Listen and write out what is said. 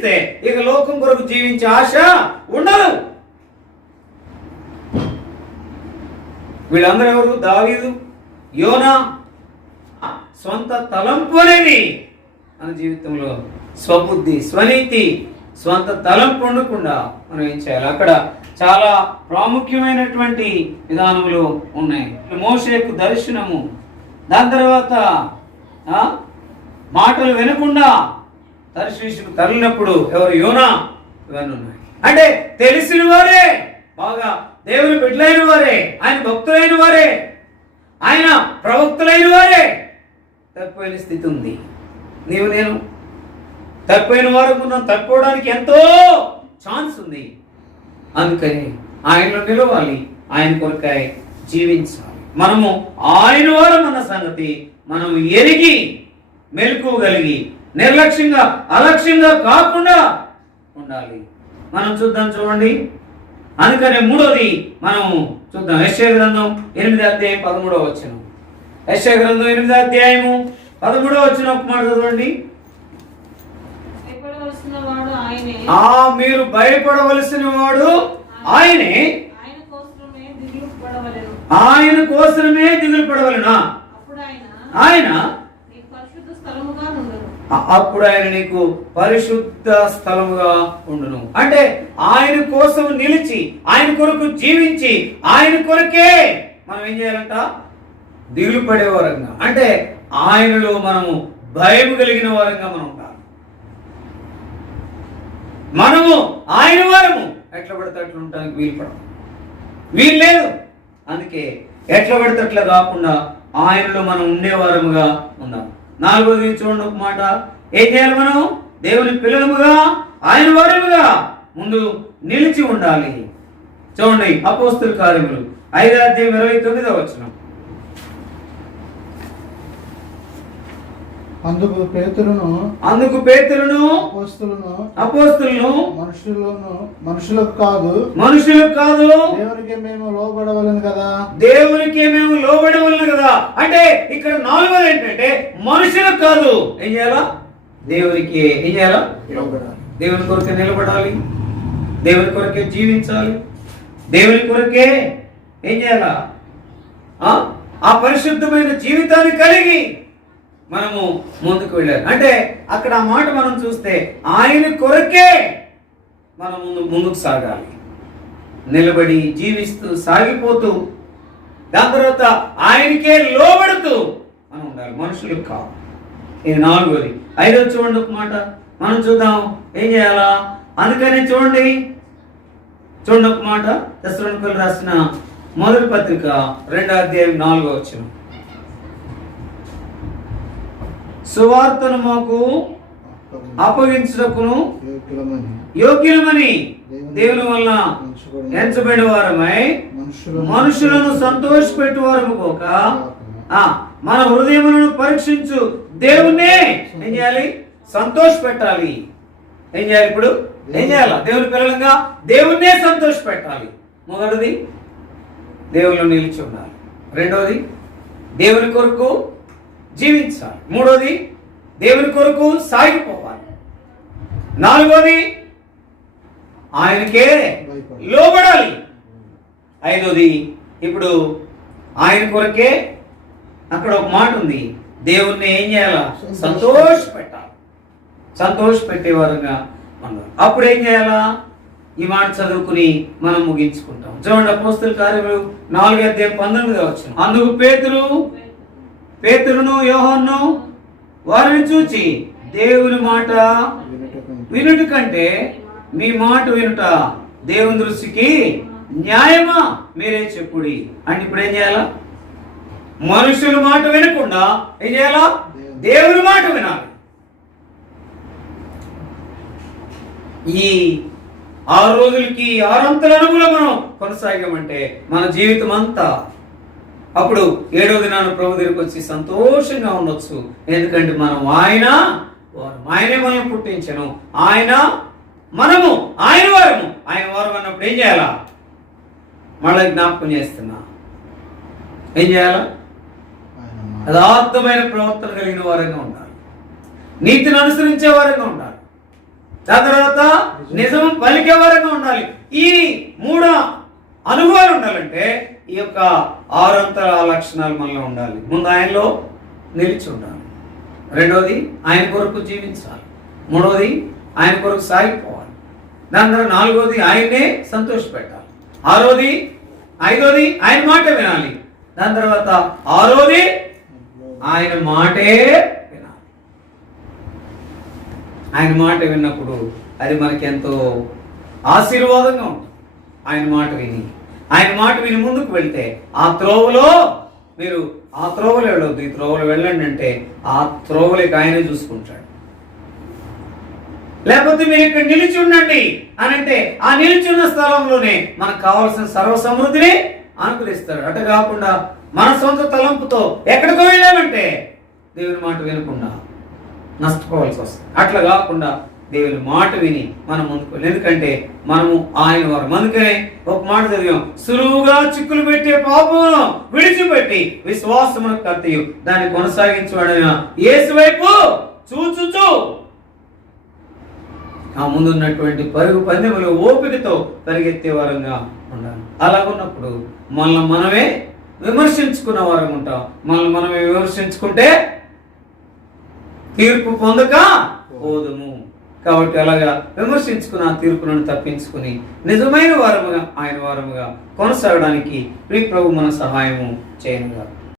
మరణిస్తే ఇక లోకం కొరకు జీవించే ఆశ ఉండదు. వీళ్ళందరూ ఎవరు? దావీదు యోనా సొంత తలంపు అనేది మన జీవితంలో స్వబుద్ధి స్వనీతి స్వంత తలంపు ఉండకుండా మనం ఏం చేయాలి? అక్కడ చాలా ప్రాముఖ్యమైనటువంటి విధానములు ఉన్నాయి. మోషేకు దర్శనము దాని తర్వాత మాటలు వినకుండా దర్శించుకు తరలినప్పుడు ఎవరు? యోనా. ఇవన్నీ ఉన్నాయి. అంటే తెలిసిన వారే బాగా దేవుని బిడ్డలైన వారే ఆయన భక్తులైన వారే ఆయన ప్రవక్తులైన వారే. తప్పిపోయిన స్థితి ఉంది. నీవు నేను తప్పిపోయిన వారు మనం తప్పుకోవడానికి ఎంతో ఛాన్స్ ఉంది. అందుకని ఆయనలో నిలవాలి. ఆయన కొరకాయ జీవించాలి. మనము ఆయన వారం అన్న సంగతి మనం ఎరిగి మెలకువగలిగి నిర్లక్ష్యంగా అలక్ష్యంగా కాకుండా ఉండాలి. మనం చూద్దాం చూడండి. అందుకనే మూడోది మనం చూద్దాం. యశ్య గ్రంథం ఎనిమిది అధ్యాయం పదమూడవ వచ్చిన యశ్య గ్రంథం ఎనిమిది అధ్యాయము పదమూడవ వచ్చిన ఒక మాట చదవండి. భయపడవలసిన వాడు ఆయనే. ఆ మీరు భయపడవలసిన వాడు ఆయనే ఆయన కోసమే దిగులు పడవలెను? ఆయన అప్పుడు ఆయన నీకు పరిశుద్ధ స్థలముగా ఉండును. అంటే ఆయన కోసం నిలిచి ఆయన కొరకు జీవించి ఆయన కొరకే మనం ఏం చేయాలంట? దిగులు పడే వారంగా. అంటే ఆయనలో మనము భయం కలిగిన వారంగా మనం ఉండాలి. మనము ఆయన వారము. ఎట్లా పడితే అట్లా ఉండడానికి వీలు పడము వీలు లేదు. అందుకే ఎట్లా పడితే అట్లా కాకుండా ఆయనలో మనం ఉండేవారముగా ఉన్నాం నాలుగోది చూడండి ఒక మాట. ఏం చేయాలి మనం దేవుని పిల్లలముగా ఆయన వారముగా ముందు నిలిచి ఉండాలి. చూడండి అపోస్తుల కార్యములు. ఐదో అధ్యాయం ఇరవై తొమ్మిదో వచ్చినాం అందుకు పేతురును అందుకు పేతులను అపోస్తులను అపోస్తులను మనుషులను మనుషులకు కాదు మనుషులకు కాదు. దేవునికి మేము లోబడవలను కదా. దేవునికి మేము లోబడవలను కదా. అంటే ఇక్కడ నాలుగోది ఏంటంటే మనుషులకు కాదు. ఏం చేయాలా? దేవునికి ఏం చేయాలా? లోబడాలి. దేవుని కొరకే నిలబడాలి. దేవుని కొరకే జీవించాలి. దేవుని కొరకే ఏం చేయాలా? ఆ పరిశుద్ధమైన జీవితాన్ని కలిగి మనము ముందుకు వెళ్ళాలి. అంటే అక్కడ ఆ మాట మనం చూస్తే ఆయన కొరకే మనం ముందు ముందుకు సాగాలి. నిలబడి జీవిస్తూ సాగిపోతూ దాని తర్వాత ఆయనకే లోబడుతూ మనం ఉండాలి. మనుషులకు కావు ఇది నాలుగోది. ఐదో చూడండి ఒక మాట. మనం చూద్దాం. ఏం చేయాలా? అందుకనే చూడండి. చూడండి ఒక మాట. దశరణకులు రాసిన మొదటి పత్రిక రెండో అధ్యాయం నాలుగో వచ్చిన సువార్తను మాకు అప్పగించుటకును యోగ్యులమని దేవుని వలన ఎంచుకొని ఎంచబడిన వారమై మనుషులను సంతోష సంతోషపెట్టు వారము కోక ఆ, మన హృదయములను పరీక్షించు దేవుణ్ణే. ఏం చేయాలి? సంతోష పెట్టాలి ఏం చేయాలి ఇప్పుడు? ఏం చేయాలి? దేవుని పిల్లలంగా దేవుణ్ణే సంతోష పెట్టాలి మొదటిది దేవుళ్ళు నిలిచి ఉండాలి. రెండవది దేవుని కొరకు జీవించాలి. మూడోది దేవుని కొరకు సాగిపోవాలి. నాలుగోది ఆయనకే లోబడాలి. ఐదోది ఇప్పుడు ఆయన కొరకే అక్కడ ఒక మాట ఉంది. దేవుణ్ణి ఏం చేయాలా? సంతోష పెట్టాలి సంతోష పెట్టేవారుగా ఉండాలి అప్పుడు ఏం చేయాలా? ఈ మాట చదువుకుని మనం ముగించుకుంటాం. చూడండి అపోస్తుల కార్యములు నాలుగు అధ్యాయం పంతొమ్మిది వచ్చిన అందుకు పేతులు పేతురును యోహన్ను వారిని చూచి దేవుని మాట వినుట కంటే మీ మాట వినుట దేవుని దృష్టికి న్యాయమా? మీరే చెప్పుడి. అంటే ఇప్పుడు ఏం చేయాలా? మనుషుల మాట వినకుండా ఏం చేయాలా? దేవుని మాట వినాలి. ఈ ఆరు రోజులకి ఆరంతల అనుగుణ మనం కొనసాగామంటే మన జీవితం అంతా అప్పుడు ఏడో దినాన ప్రభు దగ్గరికి వచ్చి సంతోషంగా ఉండొచ్చు. ఎందుకంటే మనం ఆయన వారు. ఆయనే మనం పుట్టించను. ఆయన మనము. ఆయన వారము. ఆయన వారం అన్నప్పుడు ఏం చేయాలా? మళ్ళీ జ్ఞాపకం చేస్తున్నా. ఏం చేయాలా. యథార్థమైన ప్రవర్తన కలిగిన వారంగా ఉండాలి. నీతిని అనుసరించే వారంగా ఉండాలి. దాని తర్వాత నిజం పలికే వరంగా ఉండాలి. ఈ మూడు అనుభవాలు ఉండాలంటే ఈ యొక్క ఆరంతర లక్షణాలు మనలో ఉండాలి. ముందు ఆయనలో నిలిచి ఉండాలి. రెండవది ఆయన కొరకు జీవించాలి. మూడవది ఆయన కొరకు సాగిపోవాలి. దాని తర్వాత నాలుగవది ఆయన్నే సంతోషపెట్టాలి. ఆరోది ఐదోది ఆయన మాట వినాలి. దాని తర్వాత ఆరోది ఆయన మాటే వినాలి. ఆయన మాట విన్నప్పుడు అది మనకి ఎంతో ఆశీర్వాదంగా ఉంటుంది. ఆయన మాట విని ఆయన మాట విని ముందుకు వెళ్తే ఆ త్రోవలో మీరు ఆ త్రోవలు వెళ్ళొద్దు ఈ త్రోవలో వెళ్ళండి అంటే ఆ త్రోవలకి ఆయనే చూసుకుంటాడు. లేకపోతే మీరు ఇక్కడ నిలిచి ఉండండి అని అంటే ఆ నిలిచున్న స్థలంలోనే మనకు కావాల్సిన సర్వ సమృద్ధిని అనుకరిస్తారు అటు కాకుండా మన సొంత తలంపుతో ఎక్కడికో వెళ్ళామంటే దేవుని మాట వినకుండా నష్టపోవాల్సి వస్తుంది. అట్లా కాకుండా దేవుని మాట విని మనం ముందుకు ఎందుకంటే మనము ఆయన వారు. అందుకనే ఒక మాట చదివాం. సులువుగా చిక్కులు పెట్టే పాపమును విడిచిపెట్టి విశ్వాసమును కర్తయు దాన్ని కొనసాగించబడిన ఏసువైపు వైపు చూచుచు. ఆ ముందున్నటువంటి పరుగు పందెములు ఓపికతో పరిగెత్తే వారంగా ఉండాలి. అలాగున్నప్పుడు మనల్ని మనమే విమర్శించుకున్న వారం ఉంటాం. మనల్ని మనమే విమర్శించుకుంటే తీర్పు పొందక పోదుము. కాబట్టి అలాగా విమర్శించుకున్న ఆ తీర్పులను తప్పించుకుని నిజమైన వారముగా ఆయన వారముగా కొనసాగడానికి ప్రియ ప్రభు మన సహాయము చేయనుగా